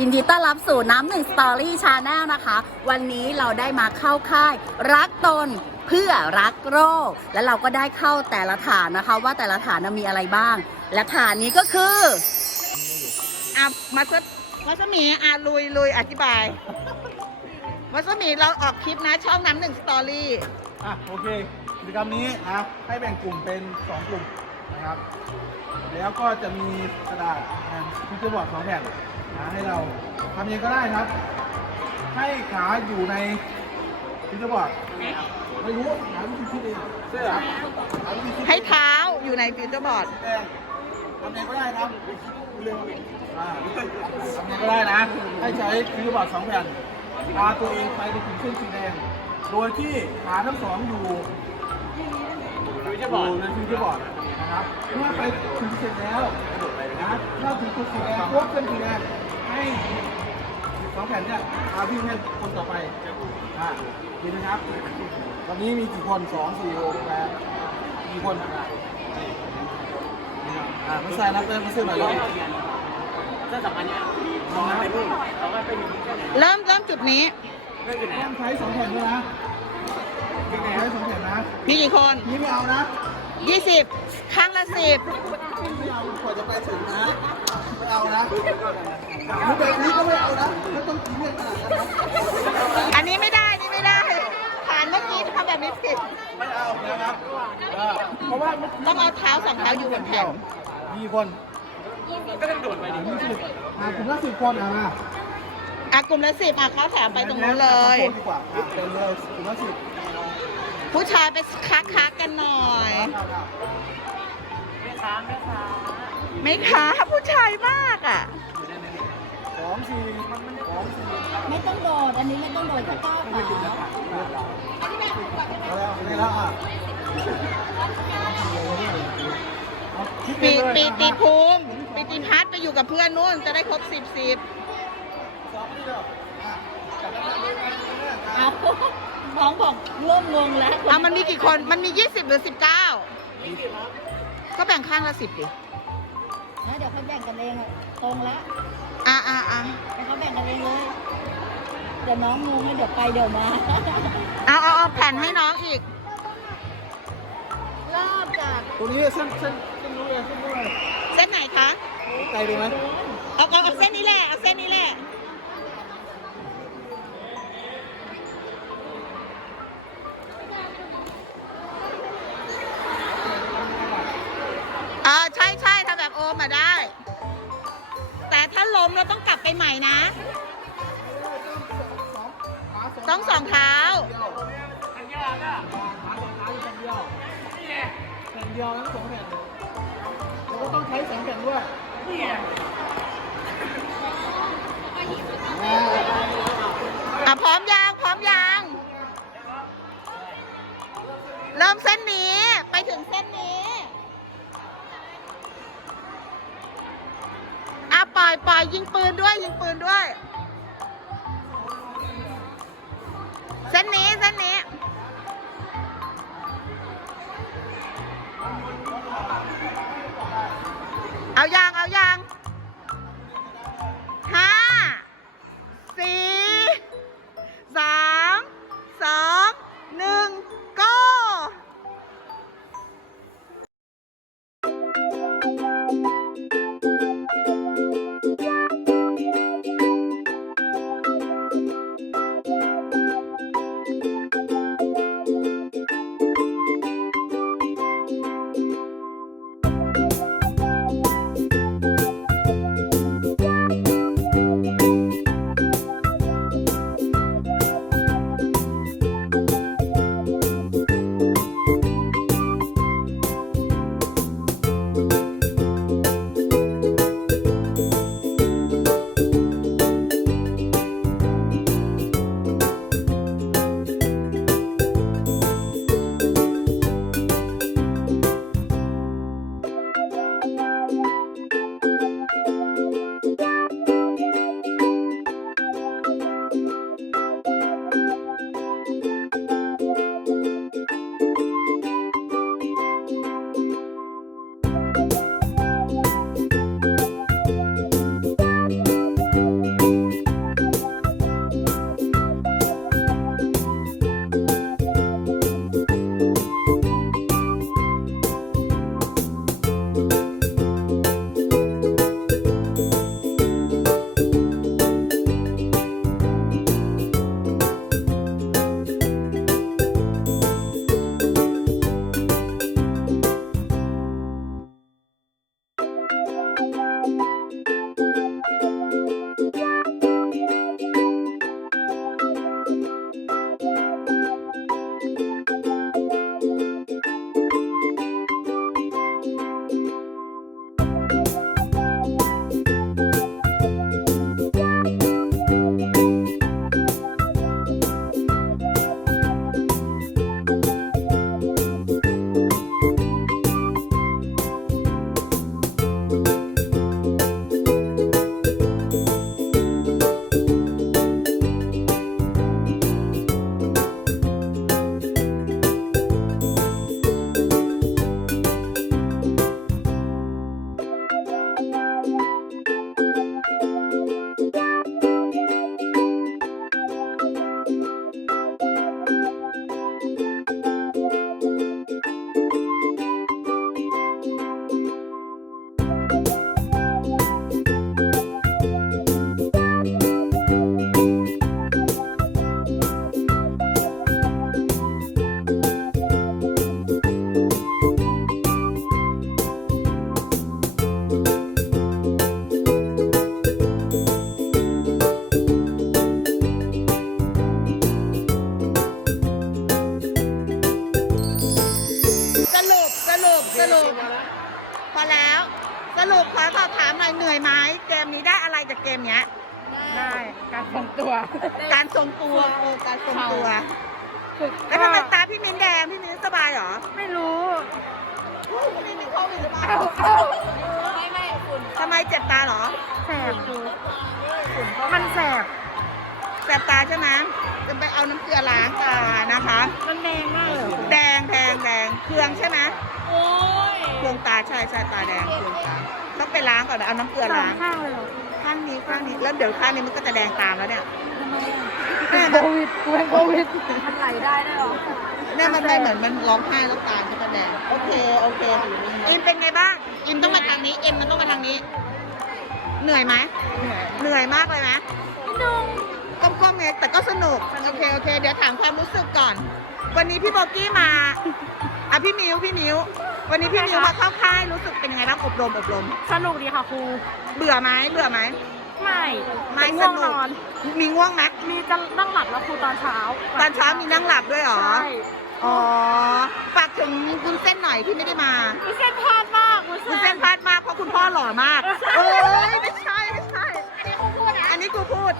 ยินดีต้อนรับสู่น้ำหนึ่งสตอรี่ชาแนลนะคะ วันนี้เราได้มาเข้าค่าย รักตนเพื่อรักโรค และเราก็ได้เข้าแต่ละฐานนะคะ ว่าแต่ละฐานน่ะมีอะไรบ้าง และฐานนี้ก็คืออะมาสมาสมีอะลุยลุยอธิบายมาสมีเราออกคลิปนะช่องน้ำหนึ่งสตอรี่อะโอเคกิจกรรมนี้นะให้แบ่งกลุ่มเป็น 2 กลุ่ม นะครับ แล้วก็จะมีกระดาษพิมพ์บอร์ดสองแผ่นนะให้เราทำเองก็ได้ครับ ให้ขาอยู่ในพิมพ์บอร์ดไม่รู้หาวิธีคิดเองเสื้อหาวิธีคิดให้เท้าอยู่ในฟิวเจอร์บอร์ดแดงทำเองก็ได้ครับเร็วอ่าทำเองก็ได้นะ ให้ใช้พิมพ์บอร์ดสองแผ่นพาตัวเองไปไปถึงเส้นสีแดง โดยที่ขาทั้งสองอยู่ฟิวเจอร์บอร์ดในฟิวเจอร์บอร์ด นะครับเมื่อไปถึงเสร็จแล้วนะถ้าถึงจุดสีแดงปุ๊บเป็นสีแดงให้สองแผ่นเนี่ยพาพี่ให้คนต่อไปอ่าดีนะครับตอนนี้มีกี่คนสองสี่หกแปดกี่คนอะอ่าไม่ใส่นับเลยมาซื้อหน่อยเลยถ้าสองอันเนี้ยมองไปนู่นเราก็ไปอยู่ที่ไหนเริ่มเริ่มจุดนี้ต้องใช้สองแผ่นด้วยนะใช้สองแผ่นนะมีกี่คนนี่ไม่เอานะ 20ข้างละสิบไม่เอากว่าจะไปถึงนะไม่เอานะรูปแบบนี้ก็ไม่เอานะไม่ต้องกินเนี่ยขนาดนั้นนะอันนี้ไม่ได้นี่ไม่ได้ฐานเมื่อกี้ทำแบบนี้ผิดไม่เอานะครับเออเพราะว่ามันต้องเอาเท้าสองเท้าอยู่บนแผ่นมีคนก็ต้องโดดไปดิยี่สิบอะกลุ่มละสิบคนอะมาอะกลุ่มละสิบอะเข้าแถมไปตรงนู้นเลยดีกว่าอะเต็มเลยกลุ่มละสิบ ผู้ชายไปคักคักๆกันหน่อยไม่ค้าผู้ชายมากอะสองสี่สองสี่ไม่ต้องโดดอันนี้ไม่ต้องโดดแค่ก้าวขาแล้วนี่แล้วอะปีปีตีภูมิปีตีพัดไปอยู่กับเพื่อนนู่นจะได้ครบสิบสิบเอา ท้องบอกเริ่มงงแล้วอะมันมีกี่คน มันมียี่สิบหรือสิบเก้าก็แบ่งข้างละสิบดิ นะเดี๋ยวเขาแบ่งกันเองอะตรงแล้วอะอะอะให้เขาแบ่งกันเองเลย เดี๋ยวน้องงงแล้วเดี๋ยวไปเดี๋ยวมา เอาเอาเอาแผ่นให้น้องอีกเริ่มจากตัวนี้เส้นเส้นเส้นนู้นเลยเส้นนู้นเลยเส้นไหนคะ ไกลดูไหม เอาเอาเอาเส้นนี้แหละ เอาเส้นนี้แหละ มเราต้องกลับไปใหม่นะต้องสองเท้าอันเดียวนะขาสองขาอยู่แผ่นเดียวแผ่นเดียวทั้งสองแผ่นแล้วก็ต้องใช้สองแผ่นด้วยอะพร้อมยังพร้อมยังเริ่มเส้นนี้ไปถึงเส้นนี้ อะปล่อยปล่อยยิงปืนด้วย ยิงปืนด้วย เส้นนี้ เส้นนี้เอายางเอายาง การทรงตัวเออการทรงตัว ฝึกแล้วทำไมตาพี่มิ้นแดงพี่มิ้นสบายเหรอไม่รู้พี่มิ้นเป็นโควิดหรือเปล่าเอ้าเอ้าทำไมเจ็บตาเหรอ แสบมันแสบแสบตาใช่ไหมจะไปเอาน้ำเกลือล้างตานะคะ มันแดงมากเลยแดงแดงแดงเคืองใช่ไหมโอ้ยเคืองตาใช่ใช่ตาแดงเคืองตาต้องไปล้างก่อนนะเอาน้ำเกลือสอล้างงข้างเลยเหรอข้างนี้ข้างนี้แล้วเดี๋ยวข้างนี้มันก็จะแดงตามแล้วเนี่ย โควิดกูเป็นโควิดมันไหลได้ได้วยเหรอเนี่ยมันไม่เหมือนมันร้องไห้แล้วตาจะแดงโอเคโอเคอิมเป็นไงบ้างอิมต้องมาทางนี้อิมมันต้องมาทางนี้ เหนื่อยไหมเหนื่อยมากเลยไหมนิดนึงก้มๆไงแต่ก็สนุกโอเคโอเค เดี๋ยวถามความรู้สึกก่อน วันนี้พี่โบกี้มาอะพี่มิวพี่มิววันนี้พี่มิวมาเข้าค่ายรู้สึกเป็นยังไงบ้างอบรมอบรม สนุกดีค่ะครู เบื่อไหมเบื่อไหม ไม่ไม่แต่ง่วงสนุกนอน มีง่วงไหมมีจะนั่งหลับแล้วครูตอนเช้าตอนเช้ามีนั่งหลับด้วยเหรอ ใช่อ๋อ ฝากถึงคุณเส้นหน่อยที่ไม่ได้มา มีเส้นพลาดมากคุณเส้นพลาดมากเพราะคุณพ่อหล่อมาก เอ้ยไม่ใช่ไม่ใช่ อันนี้กูพูด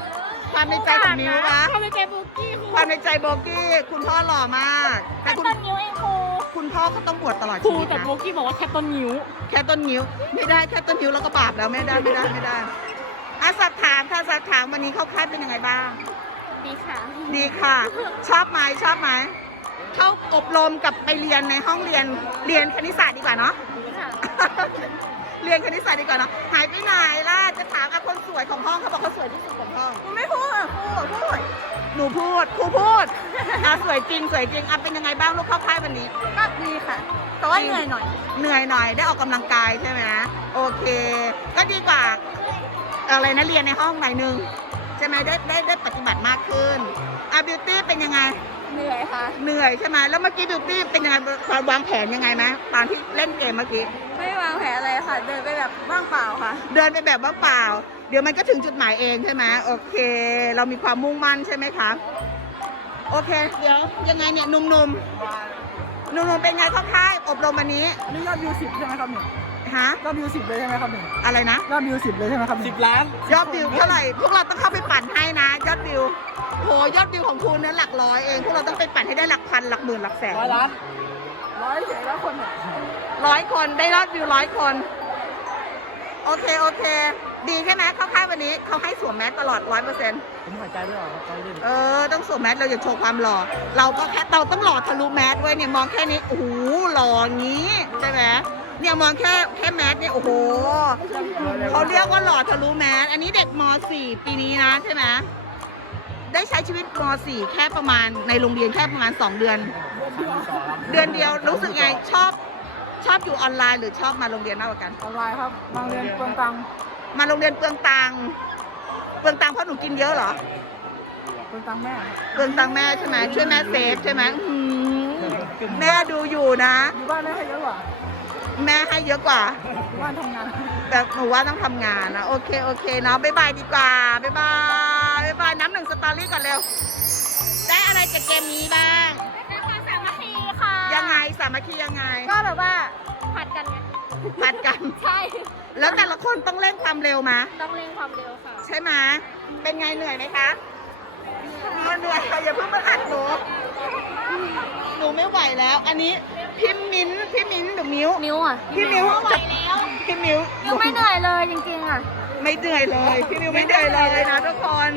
ความในใจของมิววะความในใจบุกกี้ครูความในใจโบกี้ คุณพ่อหล่อมาก แต่คุณต้นนิ้วเองครูคุณพ่อก็ต้องบวชตลอดครูชีวิตแต่นะโบกี้บอกว่าแค่ต้นนิ้ว แค่ต้นนิ้ว ไม่ได้แค่ต้นนิ้วแล้วก็บาปแล้วไม่ได้ไม่ได้ไม่ได้ อะสอบถามค่ะสอบถามวันนี้เข้าค่ายเป็นยังไงบ้าง ดีค่ะ ดีค่ะ ชอบไหมชอบไหมเข้าอบรมกับไปเรียนในห้องเรียนเรียนคณิตศาสตร์ดีกว่าเนาะเรียนคณิตศาสตร์ดีกว่าเนาะหายไปไหนล่ะจะถามอะคนสวยของห้องเขาบอกเขาสวยที่สุดของห้องไม่พูดอะพูดพูด หนูพูดครูพูดอะสวยจริงสวยจริงอะเป็นยังไงบ้างลูกเข้าค่ายวันนี้ ก็ดีค่ะ แต่ว่าเหนื่อยหน่อย เหนื่อยหน่อยได้ออกกำลังกายใช่ไหมโอเค ก็ดีกว่า อะไรนะเรียนในห้องหน่อยนึงใช่ไหมได้ได้ได้ปฏิบัติมากขึ้นอะบิวตี้เป็นยังไง เหนื่อยค่ะ เหนื่อยใช่ไหมแล้วเมื่อกี้บิวตี้เป็นยังไงตอนวางแผนยังไงไหมตอนที่เล่นเกมเมื่อกี้ ไม่วางแผนอะไรค่ะ เดินไปแบบว่างเปล่าค่ะ เดินไปแบบว่างเปล่า เดี๋ยวมันก็ถึงจุดหมายเองใช่ไหมโอเค เรามีความมุ่งมั่นใช่ไหมคะโอเค เดี๋ยวยังไงเนี่ยหนุ่มๆหนุ่มๆเป็นไงเข้าค่ายอบรมวันนี้นี่ยอดวิวสิบใช่ไหมครับเนี่ย ฮะยอดวิวสิบเลยใช่ไหมครับเนี่ยอะไรนะ ยอดวิวสิบเลยใช่ไหมครับสิบล้านยอดวิวเท่าไหร่ พวกเราต้องเข้าไปปั่นให้นะ ยอดวิวโหยอดวิวของคุณเนี่ยหลักร้อยเอง พวกเราต้องไปปั่นให้ได้หลักพันหลักหมื่นหลักแสนร้อยล้านร้อยเฉยแล้วคนเนี่ยร้อยคนได้ยอดวิวร้อยคน โอเคโอเค ดีใช่ไหมเข้าค่ายวันนี้เขาให้สวมแมสตลอดร้อยเปอร์เซ็นต์ผมหายใจด้วยเหรอครับตอนเล่นเออต้องสวมแมสเราอย่าโชว์ความหล่อ เราก็แค่เราต้องหล่อทะลุแมสไว้เนี่ยมองแค่นี้โอ้โหหล่ออย่างนี้ใช่ไหม เนี่ยมองแค่แค่แมสเนี่ยโอ้โหเขาเรียกว่าหล่อทะลุแมสอันนี้เด็กม .4 ปีนี้นะใช่ไหมได้ใช้ชีวิตม .4 แค่ประมาณในโรงเรียนแค่ประมาณ 2 เดือน เดือนเดียวรู้สึกไงชอบชอบอยู่ออนไลน์หรือชอบมาโรงเรียนมากกว่ากันออนไลน์ครับบางเรียนเปลืองตังค์มาโรงเรียนเปลืองตังค์เปลืองตังค์เพราะหนูกินเยอะเหรอเปลืองตังค์แม่ครับเปลืองตังค์แม่ใช่ไหมช่วยแม่เซฟใช่ไหมอื้อหือแม่ดูอยู่นะ อยู่บ้านได้ให้เยอะกว่า แม่ให้เยอะกว่าอยู่บ้านทำงาน แต่หนูว่าต้องทำงานนะโอเคโอเคเนาะบ๊ายบายดีกว่าบ๊ายบายบ๊ายบายน้ำหนึ่งสตอรี่ก่อนเร็ว ได้อะไรจากเกมนี้บ้าง เป็นความสามัคคีค่ะยังไงสามัคคียังไงก็แบบว่าผัดกันไงผัดกัน ใช่ แล้วแต่ละคนต้องเร่งความเร็วมา ต้องเร่งความเร็วค่ะ ใช่ไหมเป็นไงเหนื่อยไหมคะเหนื่อยค่ะอย่าเพิ่งมาอัดหนูหนูไม่ไหวแล้ว อันนี้ พี่มิ้นพี่มิ้นหรือมิ้วนิ้วอะพี่มิ้วจะพี่มิ้วนิ้วไม่เหนื่อยเลยจริงๆอะ ไม่เหนื่อยเลย พี่มิ้วไม่เหนื่อยเลยนะทุกคน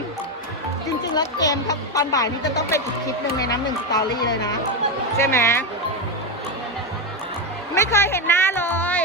จริงๆแล้วเกมครับตอนบ่ายนี้จะต้องเป็นอีกคลิปหนึ่งในน้ำหนึ่งสตอรี่เลยนะ ใช่ไหมไม่เคยเห็นหน้าเลย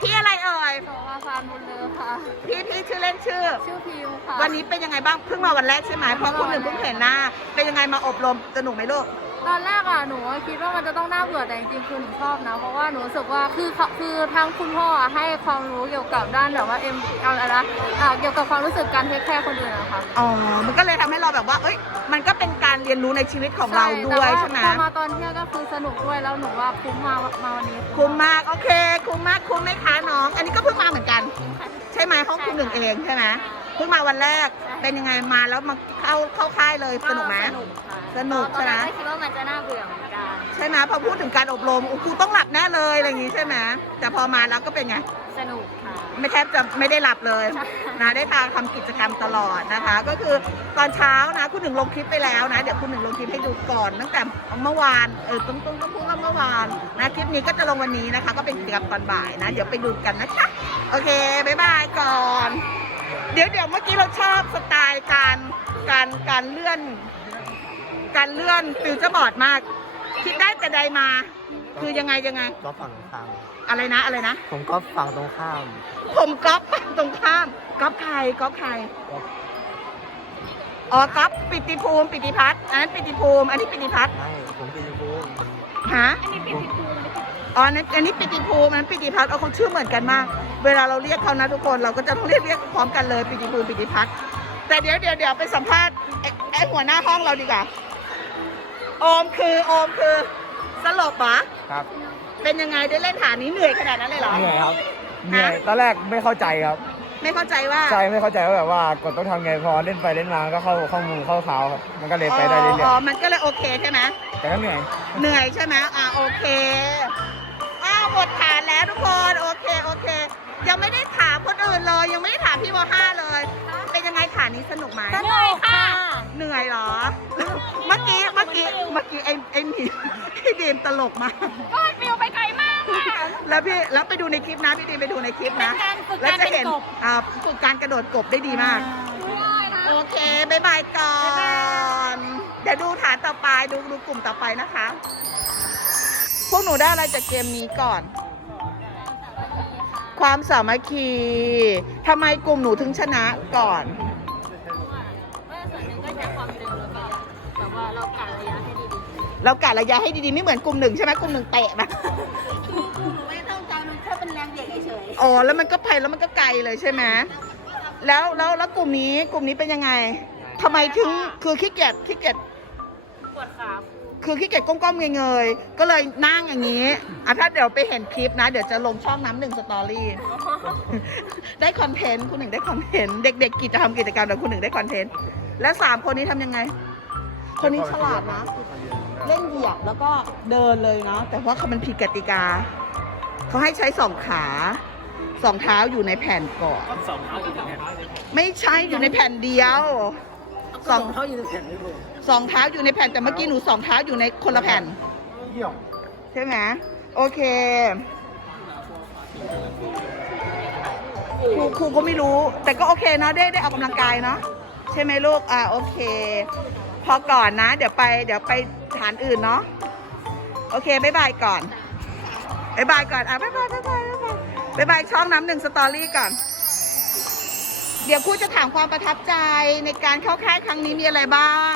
พี่อะไรเอ่ยโสภาพานบุญเลือค่ะ พี่พี่ชื่อเล่นชื่อ ชื่อพิวค่ะ วันนี้เป็นยังไงบ้างเพิ่งมาวันแรกใช่ไหมเพราะคุณหนึ่งเพิ่งเห็นหน้า เป็นยังไงมาอบรมสนุกไหมลูก ตอนแรกอะหนูคิดว่ามันจะต้องน่าเบื่อแต่จริงๆคือหนูชอบนะ เพราะว่าหนูรู้สึกว่าคือเขาคือทางคุณพ่ออะให้ความรู้เกี่ยวกับด้านแบบว่าเอ็มอะไรนะอ่าเกี่ยวกับความรู้สึกการเทคแคร์คนอื่นนะคะอ๋อ มันก็เลยทำให้เราแบบว่า เอ้ย มันก็เป็นการเรียนรู้ในชีวิตของเราด้วยใช่ไหม แต่ว่าพอมาตอนเที่ยงก็คือสนุกด้วยแล้วหนูว่าคุ้มมามาวันนี้คุ้มมาก โอเค คุ้มมาก คุ้มไหมคะน้อง อันนี้ก็เพิ่งมาเหมือนกันใช่ไหมห้องคุณหนึ่งเองใช่ไหมเพิ่งมาวันแรก เป็นยังไงมาแล้วมาเข้าเข้าค่ายเลยสนุกไหม สนุกค่ะ สนุกตอนแรกใช่ไหมไม่คิดว่ามันจะน่าเบื่อเหมือนกันใช่ช่ไหมพอพูดถึงการอบรมอุ๊ยครูต้องหลับแน่เลยอะไรอย่างงี้ใช่ไหมแต่พอมาแล้วก็เป็นไง สนุกค่ะ ไม่แทบจะไม่ได้หลับเลยใช่ นะได้ทางทำกิจกรรมตลอดนะคะ ก็คือตอนเช้านะคุณหนึ่งลงคลิปไปแล้วนะ เดี๋ยวคุณหนึ่งลงคลิปให้ดูก่อน ตั้งแต่เมื่อวานเออต้องต้องต้องพูดว่าเมื่อวานนะคลิปนี้ก็จะลงวันนี้นะคะ ก็เป็นกิจกรรมตอนบ่ายนะ เดี๋ยวไปดูกันนะคะโอเคบายบายก่อน เดี๋ยวเดี๋ยวเมื่อกี้เราชอบสไตล์การการการเลื่อน การเลื่อนฟิวเจอร์บอร์ดมาก คิดได้แต่ใดมา คือยังไงยังไง ก็ฝั่งตรงข้ามอะไรนะอะไรนะ ผมก็ฝั่งตรงข้ามผมก๊อปตรงข้ามก๊อปใครก๊อปใครอ๋อก๊อปปิติภูมิปิติพัฒน์อันนั้นปิติภูมิ อันนี้ปิติพัฒน์ไม่ผมเป็นยูทูบฮะอ๋ออันนั้นอันนี้ปิติภูมิอันนั้นปิติพัฒน์เอาเขาชื่อเหมือนกันมาก เวลาเราเรียกเขานะทุกคนเราก็จะต้องเรียกเรียกพร้อมกันเลยปิติภูมิปิติพัฒน์แต่เดี๋ยวเดี๋ยวเดี๋ยวไปสัมภาษณ์ไอ้ไอ้หัวหน้าห้องเราดีกว่า โอมคือโอมคือสลบเหรอครับเป็นยังไงได้เล่นฐานนี้เหนื่อยขนาดนั้นเลยเหรอ เหนื่อยครับเหนื่อยตอนแรกไม่เข้าใจครับ ไม่เข้าใจว่าใช่ไม่เข้าใจว่าแบบว่ากดต้องทำไงพอเล่นไปเล่นมาก็เข้าเข้ามือเข้าเท้าครับมันก็เลยไปได้เรื่อ๋ออยมันก็เลยโอเคใช่ไหมๆแต่ก็เหนื่อยเหนื่อยใช่ไหมอ่าโอเคอ้าวหมดฐานแล้วทุกคนโอเคโอเค ยังไม่ได้ถามคนอื่นเลยยังไม่ได้ถามพี่มห้าเลย นนี้สนุกไหมสนุกค่ะ เหนื่อยเหรอ เมื่อกี้ เมื่อกี้ เมื่อกี้ไอ้ไอ้หมีพี่ดีมตลกมากก็ฟิวไปไกลมากค่ะแล้วพี่ แล้วไปดูในคลิปนะ พี่ดีมไปดูในคลิปนะเป็นการฝึกแล้วการจะเป็นเห็นกบอ่าฝึกการกระโดดกบได้ดีมากโอเคบายบายก่อน เดี๋ยวดูฐานต่อไป ดูดูกลุ่มต่อไปนะคะ พวกหนูได้อะไรจากเกมนี้ก่อน ความสามัคคีทำไมกลุ่มหนูถึงชนะก่อน เรากะระยะให้ดีเรากะระยะให้ดีๆ ไม่เหมือนกลุ่มหนึ่งใช่ไหมกลุ่มหนึ่งเตะนะไม่ต้องใจมันแค่เป็นแรงเด็กเฉยอ๋อแล้วมันก็ไปแล้วมันก็ไกลเลยใช่ไหมแล้วแล้วแล้วกลุ่มนี้กลุ่มนี้เป็นยังไงทำไมถึงคือขี้เกียจขี้เกียจ ๆปวดขาคือขี้เกียจก้มๆเงยๆ ก็เลยนั่งอย่างนี้อะถ้าเดี๋ยวไปเห็นคลิปนะ เดี๋ยวจะลงช่องน้ำหนึ่งสตอรี่ ได้คอนเทนต์ คุณหนึ่งได้คอนเทนต์ เด็กๆกิจกรรมกิจกรรมแต่คุณหนึ่งได้คอนเทนต์ และสามคนนี้ทำยังไง คนนี้ฉลาดนะ เล่นเหยียบแล้วก็เดินเลยเนาะแต่ว่าเขามันผิดกติกา เขาให้ใช้สองขาสองเท้าอยู่ในแผ่นก่อนไม่ใช่อยู่ในแผ่นเดียวสองเท้าอยู่ในแผ่นสองเท้าอยู่ในแผ่นแต่เมื่อกี้หนูสองเท้าอยู่ในคนละแผ่นเยี่ยมใช่ไหมโอเคครูครูก็ไม่รู้ แต่ก็โอเคเนาะได้ได้ออกกำลังกายเนาะใช่ไหมลูกอ่าโอเค พอก่อนนะ เดี๋ยวไป เดี๋ยวไปฐานอื่นเนาะโอเคบายบายก่อนบายบายก่อนอะบายบายบายบายบายบายช่องน้ำหนึ่งสตอรี่ก่อน เดี๋ยวคู่จะถามความประทับใจในการเข้าค่ายครั้งนี้มีอะไรบ้าง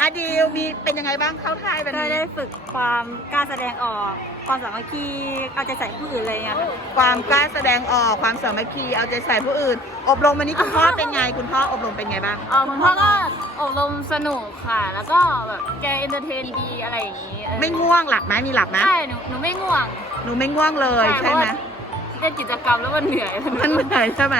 อดีวมีเป็นยังไงบ้างเข้าค่ายแบบนี้ได้ฝึกความกล้าแสดงออก ความสามัคคีเอาใจใส่ผู้อื่นอะไรอย่างเงี้ยค่ะ ความกล้าแสดงออกความสามัคคีเอาใจใส่ผู้อื่น อบรมวันนี้คุณพ่อเป็นไงคุณพ่ออบรมเป็นไงบ้าง เออคุณพ่อก็อบรมสนุกค่ะ แล้วก็แบบแกเอนเตอร์เทนดีอะไรอย่างนี้เออไม่ง่วงหลับไหมมีหลับไหมใช่หนูหนูไม่ง่วงหนูไม่ง่วงเลยใช่ไหมเล่นกิจกรรมแล้วมันเหนื่อย มันเหนื่อยใช่ไหม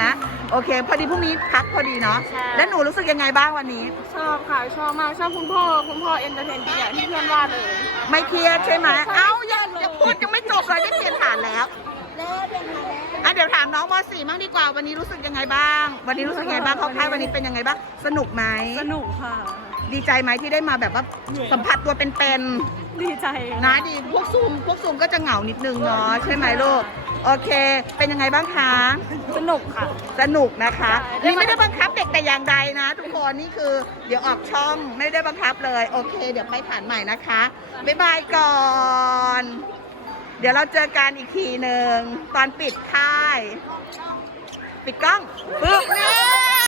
โอเค พอดีพรุ่งนี้พักพอดีเนาะใช่ แล้วหนูรู้สึกยังไงบ้างวันนี้ ชอบค่ะชอบมากชอบคุณพ่อคุณพ่อเอนเตอร์เทนดีอย่างที่เพื่อนว่าเลย ไม่เครียดใช่ไหมเอ้าอย่าอ ย่าพูดยังไม่จบเลยได้เปลี่ยนฐานแล้วอะเดี๋ยวถามน้องมสี่มั่งดีกว่าวันนี้รู้สึกยังไงบ้าง วันนี้รู้สึกยังไงบ้างเข้าค่ายวันนี้เป็นยังไงบ้างสนุกไหมสนุกค่ะ ดีใจไหมที่ได้มาแบบว่าสัมผัสตัวเป็นๆ ดีใจนะดีพวกซูมพวกซูมก็จะเหงานิดนึงเนาะใช่ไหมลูก โอเค เป็นยังไงบ้างคะ สนุกค่ะ สนุกนะคะนี่ไม่ได้บังคับเด็กแต่อย่างใดนะ ทุกคนนี่คือเดี๋ยวออกช่องไม่ได้บังคับเลย โอเค เดี๋ยวไปผ่านใหม่นะคะ บ๊ายบายก่อน เดี๋ยวเราเจอกันอีกทีหนึ่งตอนปิดค่าย ปิดกล้องปึ๊บนี่